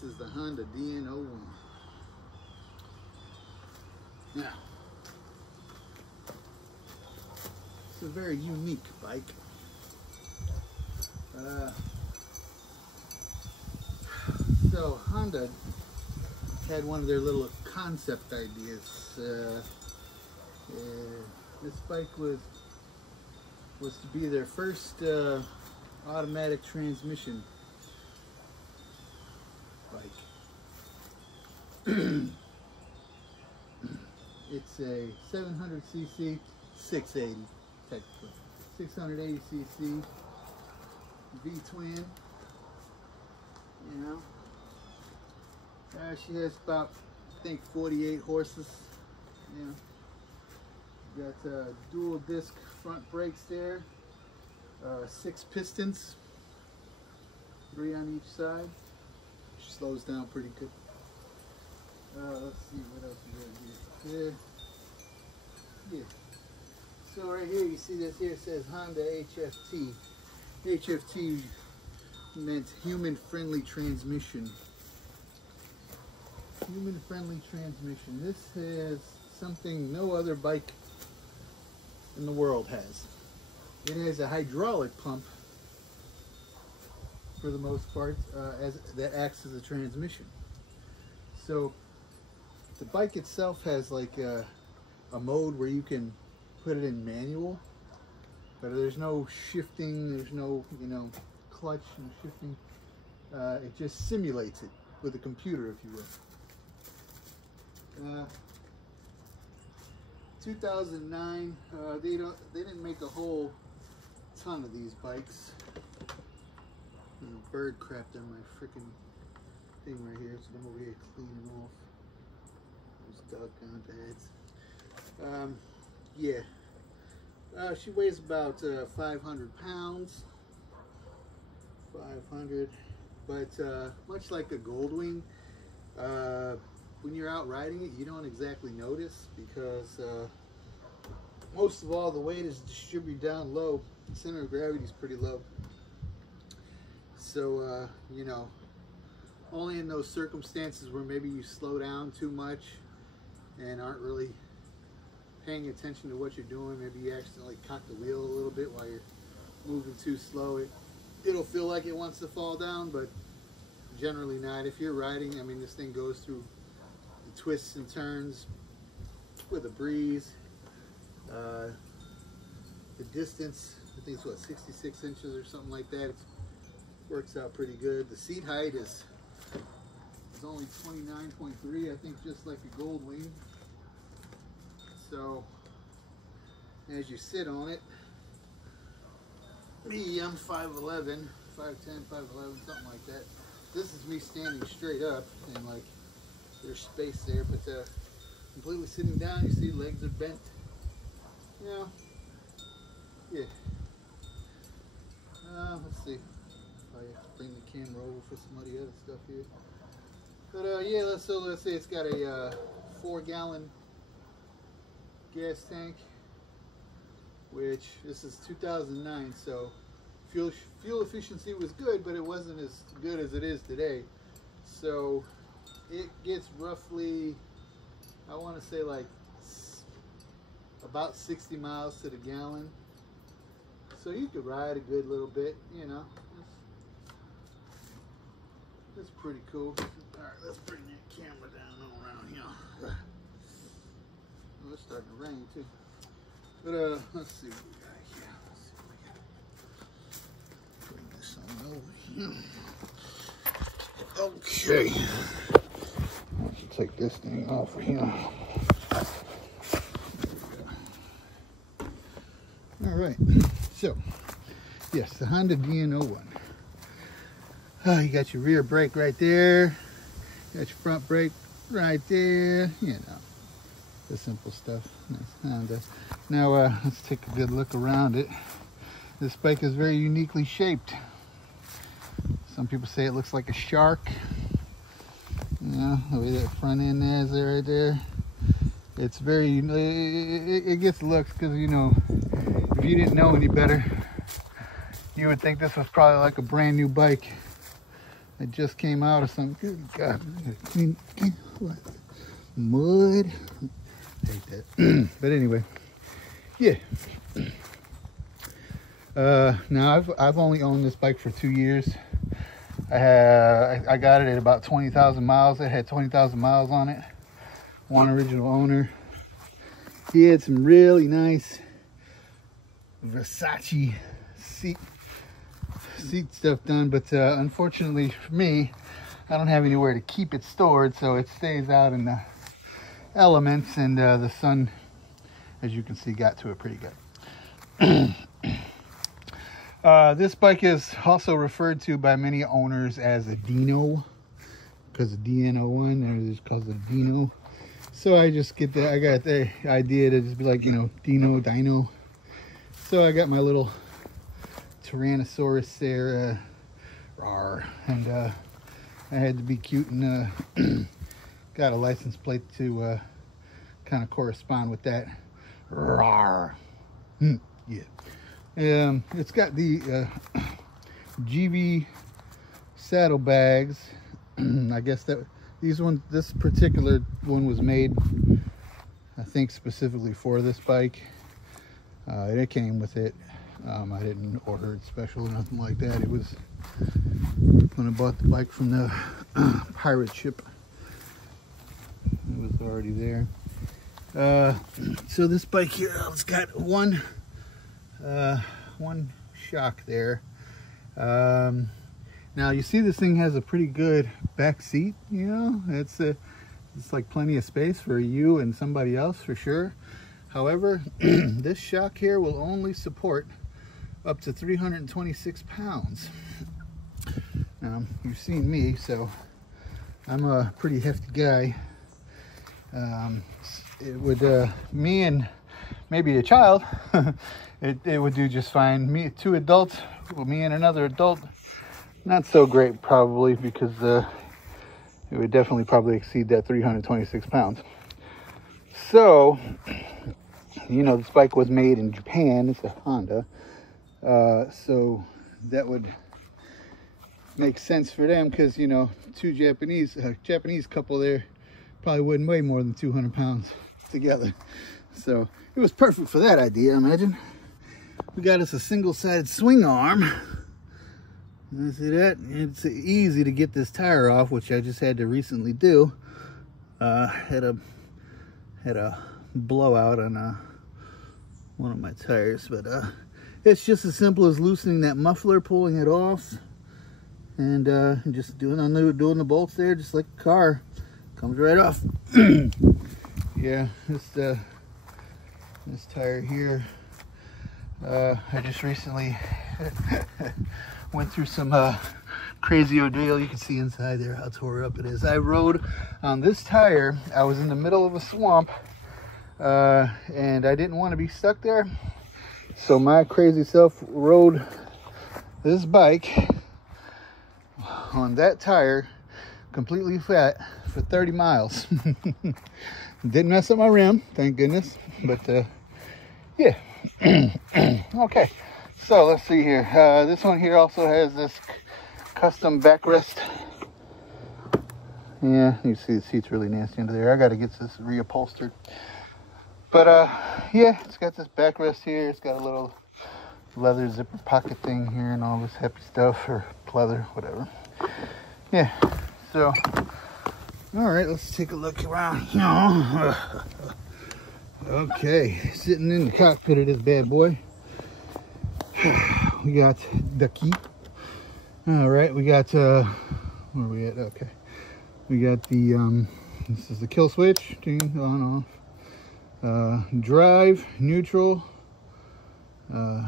This is the Honda DN-01. Now, it's a very unique bike. So Honda had one of their little concept ideas. This bike was to be their first automatic transmission bike. It's a 700cc 680 technically, 680cc V-twin. You know, she has about, I think, 48 horses. You know, got dual disc front brakes there, 6 pistons, 3 on each side. She slows down pretty good. Let's see what else we got here. Yeah. So right here, you see this here, it says Honda HFT. HFT meant human-friendly transmission. Human-friendly transmission. This has something no other bike in the world has. It has a hydraulic pump, for the most part, that acts as a transmission. So the bike itself has like a mode where you can put it in manual, but there's no shifting, there's no, you know, clutch and shifting. It just simulates it with a computer, if you will. 2009, they didn't make a whole ton of these bikes. Bird crapped on my freaking thing right here, so I'm over here cleaning off those doggone pads. Yeah, she weighs about 500 pounds. 500, but much like a Goldwing, when you're out riding it, you don't exactly notice, because most of all the weight is distributed down low. The center of gravity is pretty low. So, you know, only in those circumstances where maybe you slow down too much and aren't really paying attention to what you're doing, maybe you accidentally cock the wheel a little bit while you're moving too slow, it'll feel like it wants to fall down, but generally not. If you're riding, I mean, this thing goes through the twists and turns with a breeze. The distance, I think it's what, 66 inches or something like that. It works out pretty good. The seat height is only 29.3, I think, just like a Goldwing. So as you sit on it, me, I'm 5'11", 5'10", 5'11", something like that. This is me standing straight up, and like there's space there, but completely sitting down, you see legs are bent. You know, yeah. Let's see. I have to bring the camera over for some of the other stuff here. But yeah, let's say it's got a 4-gallon gas tank, which this is 2009, so fuel efficiency was good, but it wasn't as good as it is today. So it gets roughly, I want to say, like about 60 miles to the gallon. So you could ride a good little bit, you know. That's pretty cool. All right, let's bring that camera down around here. Oh, it's starting to rain too. But let's see what we got here. Let's see what we got. Bring this on over here. Okay. Let's take this thing off of here. All right. So, yes, the Honda DN-01. You got your rear brake right there. Got your front brake right there. You know, the simple stuff. Nice Honda. Now, let's take a good look around it. This bike is very uniquely shaped. Some people say it looks like a shark. You know, the way that front end is there, right there. It's very, it gets looks because, you know, if you didn't know any better, you would think this was probably like a brand new bike. I just came out of some, good God, I gotta clean mud. I hate that. But anyway, yeah. Now I've only owned this bike for 2 years. I got it at about 20,000 miles. It had 20,000 miles on it. One original owner. He had some really nice Versace seat stuff done, but unfortunately for me, I don't have anywhere to keep it stored, so it stays out in the elements, and the sun, as you can see, got to it pretty good. This bike is also referred to by many owners as a Dino, because of DN-01, they're just called it a Dino. So I just get that, I got the idea to just be like, you know, Dino. So I got my little Tyrannosaurus there, and I had to be cute and got a license plate to kind of correspond with that. Yeah. It's got the GB saddlebags. I guess that this particular one was made, I think, specifically for this bike. It came with it. I didn't order it special or nothing like that. It was when I bought the bike from the pirate ship. It was already there. So this bike here, it's got one shock there. Now you see this thing has a pretty good back seat, you know, it's like plenty of space for you and somebody else for sure. However, this shock here will only support up to 326 pounds. Now, you've seen me, so I'm a pretty hefty guy. It would, me and maybe a child, it would do just fine. Me, 2 adults, well, me and another adult, not so great probably, because it would definitely probably exceed that 326 pounds. So, you know, this bike was made in Japan. It's a Honda. So that would make sense for them, because, you know, two Japanese couple there probably wouldn't weigh more than 200 pounds together. So it was perfect for that idea, imagine. We got us a single-sided swing arm. You see that? It's easy to get this tire off, which I just had to recently do. Had a blowout on one of my tires, but it's just as simple as loosening that muffler, pulling it off, and just doing the bolts there, just like a car. Comes right off. Yeah, this tire here, I just recently went through some crazy ordeal. You can see inside there how tore up it is. I rode on this tire. I was in the middle of a swamp, and I didn't want to be stuck there, so my crazy self rode this bike on that tire completely flat for 30 miles. Didn't mess up my rim, thank goodness, but yeah. Okay, so let's see here. This one here also has this custom backrest. Yeah, you see the seat's really nasty under there. I got to get this reupholstered. But yeah, it's got this backrest here. It's got a little leather zipper pocket thing here and all this happy stuff, or pleather, whatever. Yeah, so all right, let's take a look around here. Okay, sitting in the cockpit of this bad boy, we got the key. All right, we got where are we at? Okay, we got the this is the kill switch, on off, drive, neutral,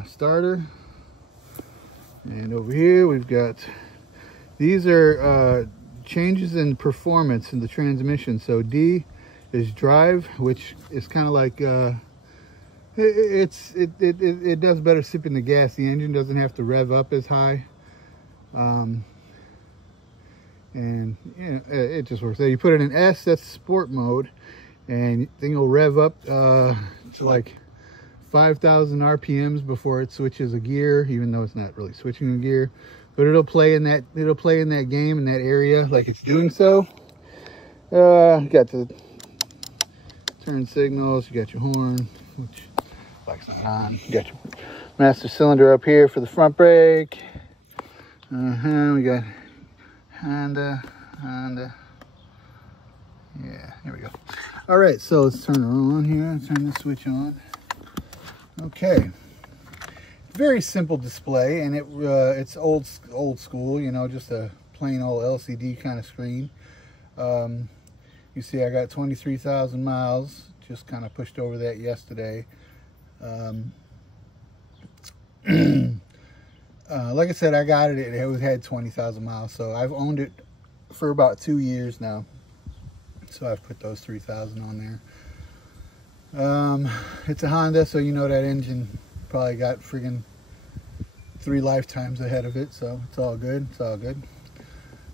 starter, and over here we've got, these are changes in performance in the transmission. So D is drive, which is kind of like it does better sipping the gas. The engine doesn't have to rev up as high, and you know, it just works. So you put it in S, that's sport mode, and thing will rev up to like 5,000 RPMs before it switches a gear, even though it's not really switching a gear. but it'll play in that game in that area like it's doing so. You got the turn signals, you got your horn, which light's not on. You got your master cylinder up here for the front brake. We got Honda. Yeah, here we go. All right, so let's turn it on here. Turn the switch on. Okay. Very simple display, and it's old school, you know, just a plain old LCD kind of screen. You see I got 23,000 miles, just kind of pushed over that yesterday. Like I said, I got it, it had 20,000 miles, so I've owned it for about 2 years now. So I've put those 3,000 on there. It's a Honda, so you know that engine probably got friggin' 3 lifetimes ahead of it, so it's all good. It's all good.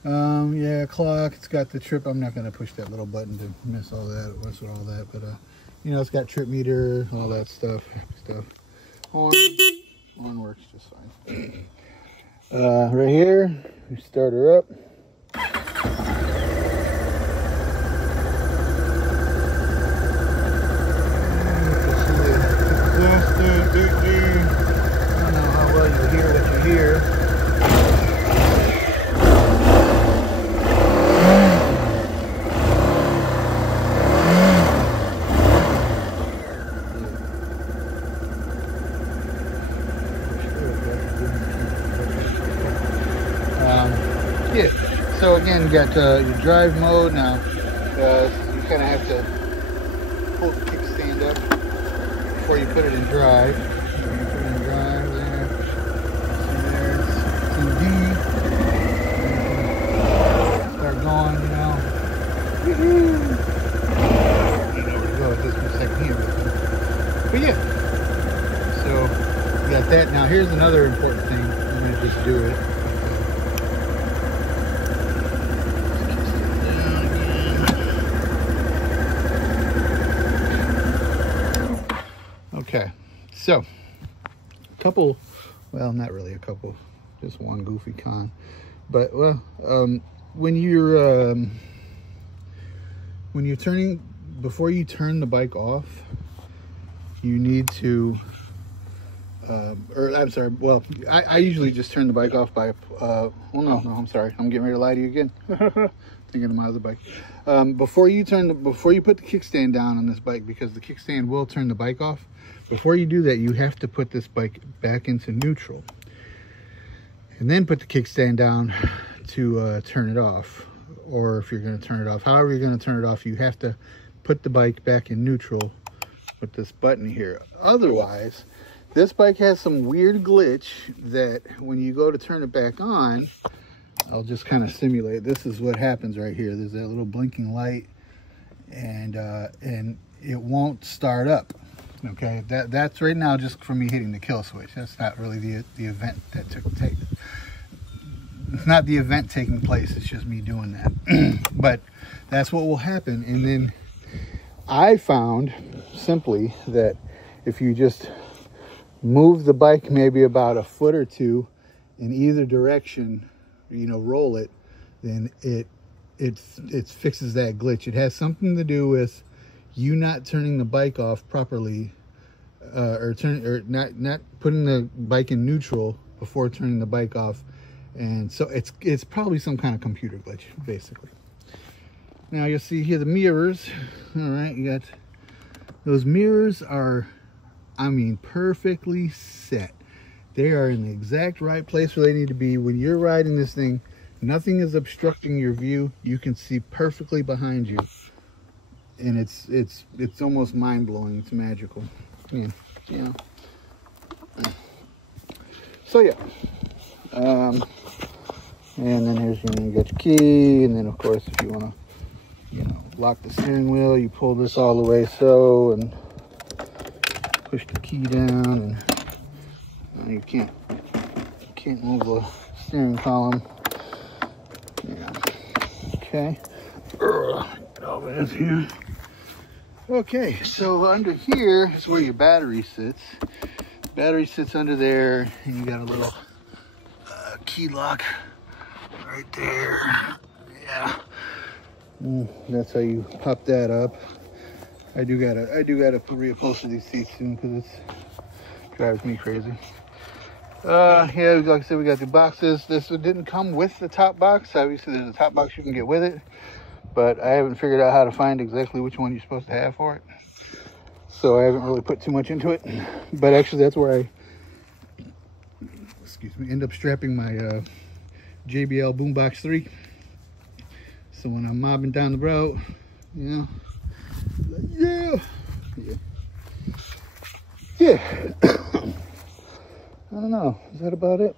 Yeah, clock. It's got the trip. I'm not gonna push that little button to miss all that. What's with all that? But you know, it's got trip meter, all that stuff. Horn works just fine. Right here, we start her up. I don't know how well you hear what you hear. Yeah. So again, you got your drive mode now. You kind of have to pull the kickstand up before you put it in drive. You put it in drive there. And there's CD. Start going, you know. Woohoo! I don't know where to go with this for a second here. But yeah. So you got that. Now here's another important thing. I'm going to just do it. Okay, so a couple, well, not really a couple, just one goofy con, but well, when you're turning, before you turn the bike off, you need to, or I'm sorry, well, I usually just turn the bike off by, well, no, I'm sorry, I'm getting ready to lie to you again. Thinking of my other bike. Before you put the kickstand down on this bike, because the kickstand will turn the bike off, before you do that, you have to put this bike back into neutral and then put the kickstand down to turn it off. Or if you're going to turn it off, however you're going to turn it off, you have to put the bike back in neutral with this button here. Otherwise, this bike has some weird glitch that when you go to turn it back on, I'll just kind of simulate. This is what happens right here. There's that little blinking light, and it won't start up. Okay, that's right now just for me hitting the kill switch. That's not really the event that took place. It's not the event taking place. It's just me doing that. But that's what will happen. And then I found simply that if you just move the bike maybe about a foot or two in either direction, you know, roll it, then it fixes that glitch. It has something to do with you not turning the bike off properly, or not putting the bike in neutral before turning the bike off, and so it's probably some kind of computer glitch, basically. Now you'll see here the mirrors. All right, you got those mirrors are, I mean, perfectly set. They are in the exact right place where they need to be. When you're riding this thing, nothing is obstructing your view. You can see perfectly behind you. And it's almost mind-blowing. It's magical. Yeah, you know. So yeah. And then here's, you know, you got your key, and then of course if you want to, you know, lock the steering wheel, you pull this all the way so, and push the key down, and you can't move the steering column. Yeah. Okay. Get over this here. Okay, so under here is where your battery sits. Battery sits under there, and you got a little key lock right there. Yeah. That's how you pop that up. I do gotta reupholster these seats soon because it drives me crazy. Yeah, like I said, we got the boxes. This didn't come with the top box. Obviously, there's a top box you can get with it, but I haven't figured out how to find exactly which one you're supposed to have for it. So I haven't really put too much into it. But actually, that's where I, end up strapping my JBL Boombox 3. So when I'm mobbing down the road, you know, yeah. I don't know. Is that about it?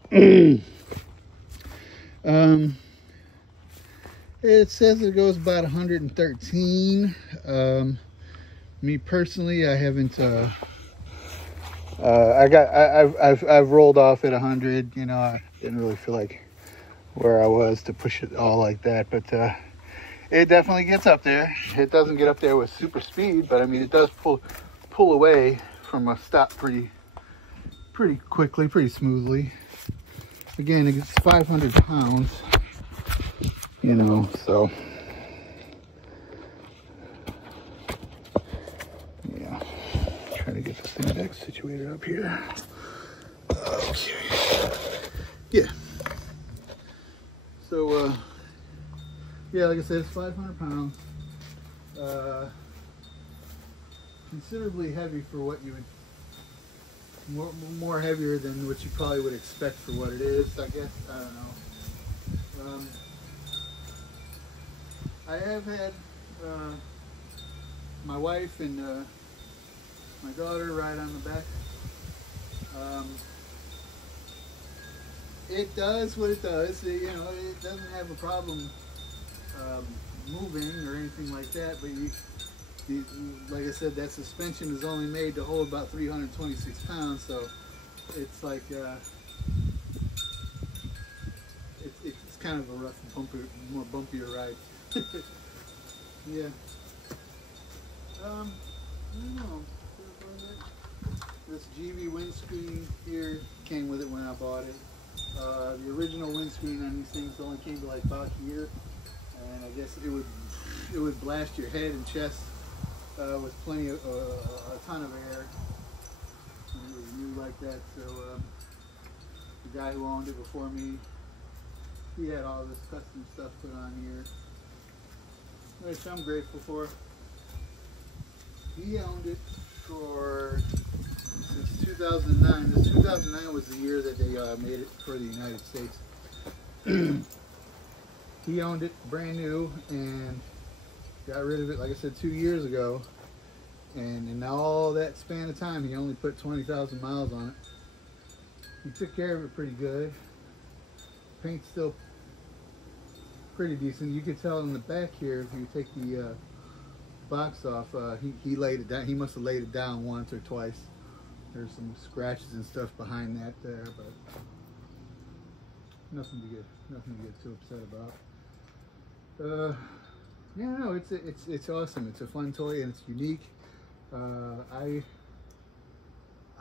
It says it goes about 113. Me personally, I haven't. I've rolled off at 100. You know, I didn't really feel like where I was to push it all like that, but it definitely gets up there. It doesn't get up there with super speed, but I mean, it does pull away from a stop pretty quickly, pretty smoothly. Again, it's 500 pounds, you know, so yeah. Trying to get this thing back situated up here. Okay. Yeah. So, yeah, like I said, it's 500 pounds. Considerably heavy for what you would, more heavier than what you probably would expect for what it is, I guess. I don't know. I have had my wife and my daughter ride on the back. It does what it does. You know, it doesn't have a problem moving or anything like that, but like I said, that suspension is only made to hold about 326 pounds, so it's like it's kind of a rough, more bumpier ride. Yeah. I don't know. This GV windscreen here came with it when I bought it. The original windscreen on these things only came to like about here, and I guess it would blast your head and chest with plenty of a ton of air. And it was new like that, so the guy who owned it before me, he had all this custom stuff put on here, which I'm grateful for. He owned it since 2009. This 2009 was the year that they made it for the United States. He owned it brand new and got rid of it, like I said, 2 years ago. And in all that span of time, he only put 20,000 miles on it. He took care of it pretty good. Paint's still pretty decent. You could tell in the back here, if you take the box off, he laid it down. He must have laid it down once or twice. There's some scratches and stuff behind that there, but nothing to get too upset about. Yeah, no, it's awesome. It's a fun toy and it's unique. I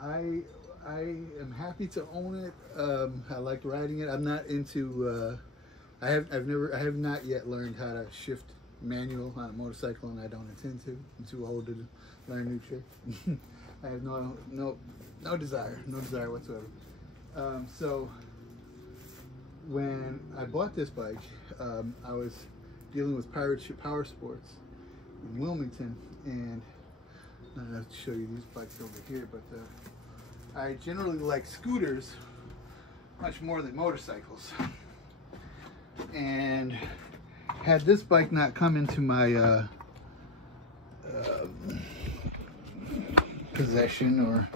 am happy to own it. I like riding it. I'm not into. I have not yet learned how to shift manual on a motorcycle, and I don't intend to. I'm too old to learn new tricks. I have no desire whatsoever. So when I bought this bike, I was dealing with Pirate Ship Power Sports in Wilmington, and I don't have to show you these bikes over here, but I generally like scooters much more than motorcycles. And had this bike not come into my possession or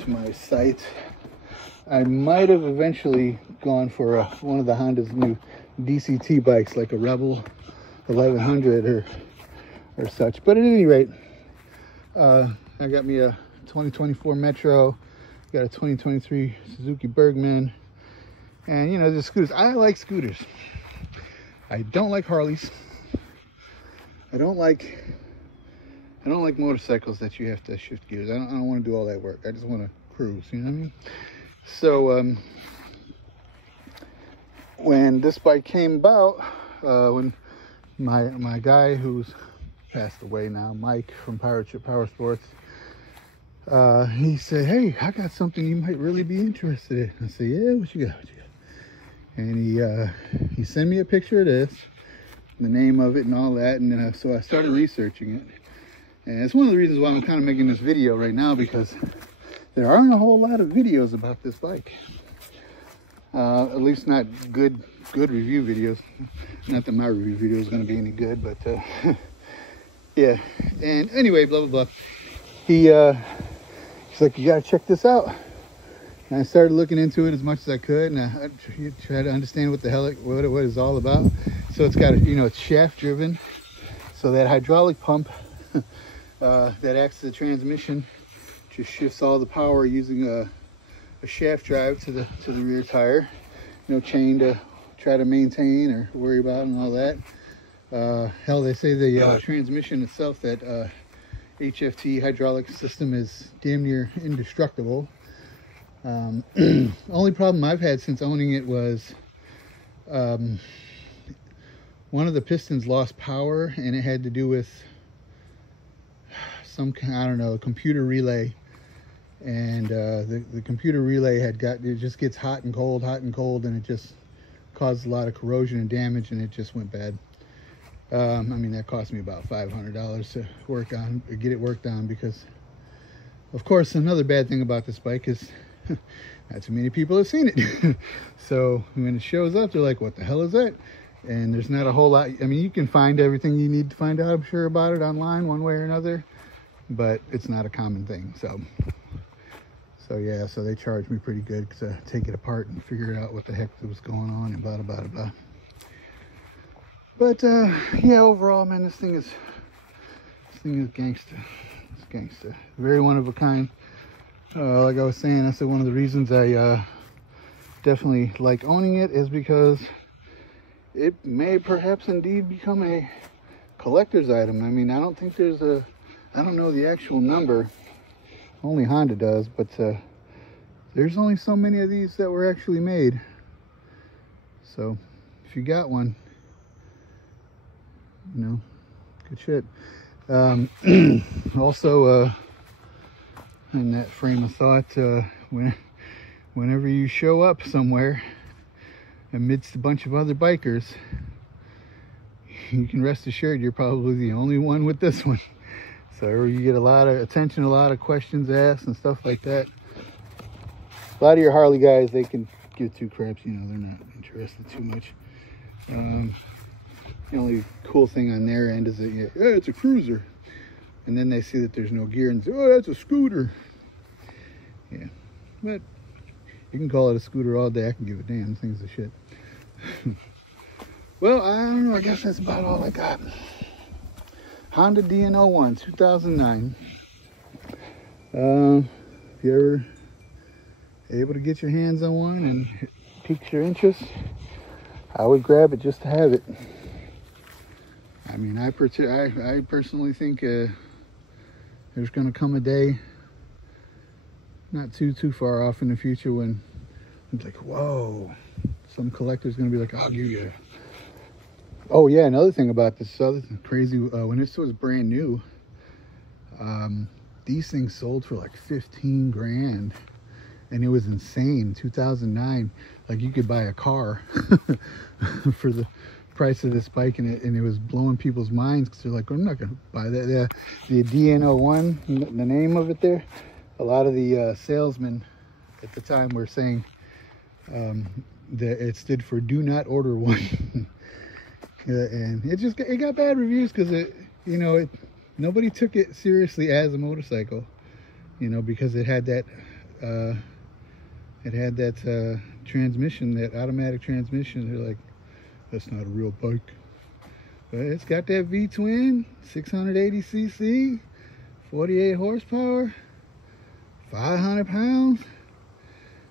to my sight, I might have eventually gone for one of the Honda's new DCT bikes, like a Rebel 1100 or such. But at any rate, I got me a 2024 Metro, got a 2023 Suzuki Bergman, and you know, the scooters. I like scooters. I don't like Harleys. I don't like motorcycles that you have to shift gears. I don't want to do all that work. I just want to cruise, you know what I mean? So when this bike came about, when my guy who's passed away now, Mike from Pirate Ship Power Sports, he said, "Hey, I got something you might really be interested in." I said, "Yeah, what you got? What you got?" And he sent me a picture of this, the name of it and all that, and so I started researching it. And it's one of the reasons why I'm kind of making this video right now, because there aren't a whole lot of videos about this bike. At least not good review videos. Not that my review video is going to be any good, but yeah. And anyway, blah blah blah. He's like, "You got to check this out." And I started looking into it as much as I could, and I tried to understand what the hell what it's all about. So it's got, it's shaft driven. So that hydraulic pump that acts as a transmission just shifts all the power using a shaft drive to the rear tire. No chain to try to maintain or worry about and all that. Hell, they say the transmission itself, that HFT hydraulic system, is damn near indestructible. Only problem I've had since owning it was one of the pistons lost power, and it had to do with some kind, I don't know, computer relay. And the computer relay it just gets hot and cold, and it just caused a lot of corrosion and damage, and it just went bad. I mean, that cost me about $500 to get it worked on, because of course another bad thing about this bike is not too many people have seen it. So when it shows up, they're like, "What the hell is that?" And there's not a whole lot. I mean, you can find everything you need to find out, I'm sure, about it online one way or another, but it's not a common thing. So yeah, so they charged me pretty good to take it apart and figure out what the heck was going on and blah blah blah blah. But yeah, overall, man, this thing is gangsta. It's gangsta. Very one of a kind. Like I was saying, I said one of the reasons I definitely like owning it is because it may perhaps indeed become a collector's item. I mean, I don't think there's I don't know the actual number. Only Honda does, but there's only so many of these that were actually made. So if you got one, good shit. Also, in that frame of thought, whenever you show up somewhere amidst a bunch of other bikers, you can rest assured you're probably the only one with this one. So you get a lot of attention, a lot of questions asked and stuff like that. A lot of your Harley guys, they can give two craps, they're not interested too much. The only cool thing on their end is that, yeah, it's a cruiser. And then they see that there's no gear and say, "Oh, that's a scooter." Yeah, but you can call it a scooter all day. I can give a damn. Things are shit. Well, I don't know. I guess that's about all I got. Honda DN-01, 2009. If you're ever able to get your hands on one and it piques your interest, I would grab it just to have it. I mean, I personally think there's going to come a day, not too far off in the future, when it's like, whoa, some collector's going to be like, "I'll give you." Oh yeah, another thing about this other crazy, when this was brand new, these things sold for like 15 grand, and it was insane. 2009, like you could buy a car for the price of this bike, and it was blowing people's minds, because they're like, "I'm not gonna buy that." The DN-01, the name of it there, a lot of the salesmen at the time were saying that it stood for "Do Not Order One." And it got bad reviews because nobody took it seriously as a motorcycle, because it had that transmission, that automatic transmission. They're like, "That's not a real bike." But it's got that V-twin, 680 cc, 48 horsepower, 500 pounds.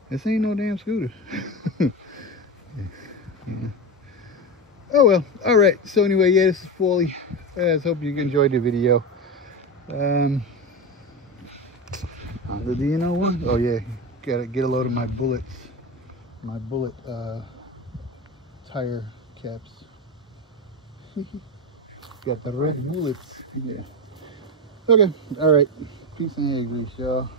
This ain't no damn scooter. Yeah. Oh well, all right. So anyway, yeah, this is Foley. I hope you enjoyed the video. On the DN-01. Oh yeah, gotta get a load of my bullets. My bullet tire caps. Got the red bullets. Yeah. Okay. All right. Peace and hair grease, y'all.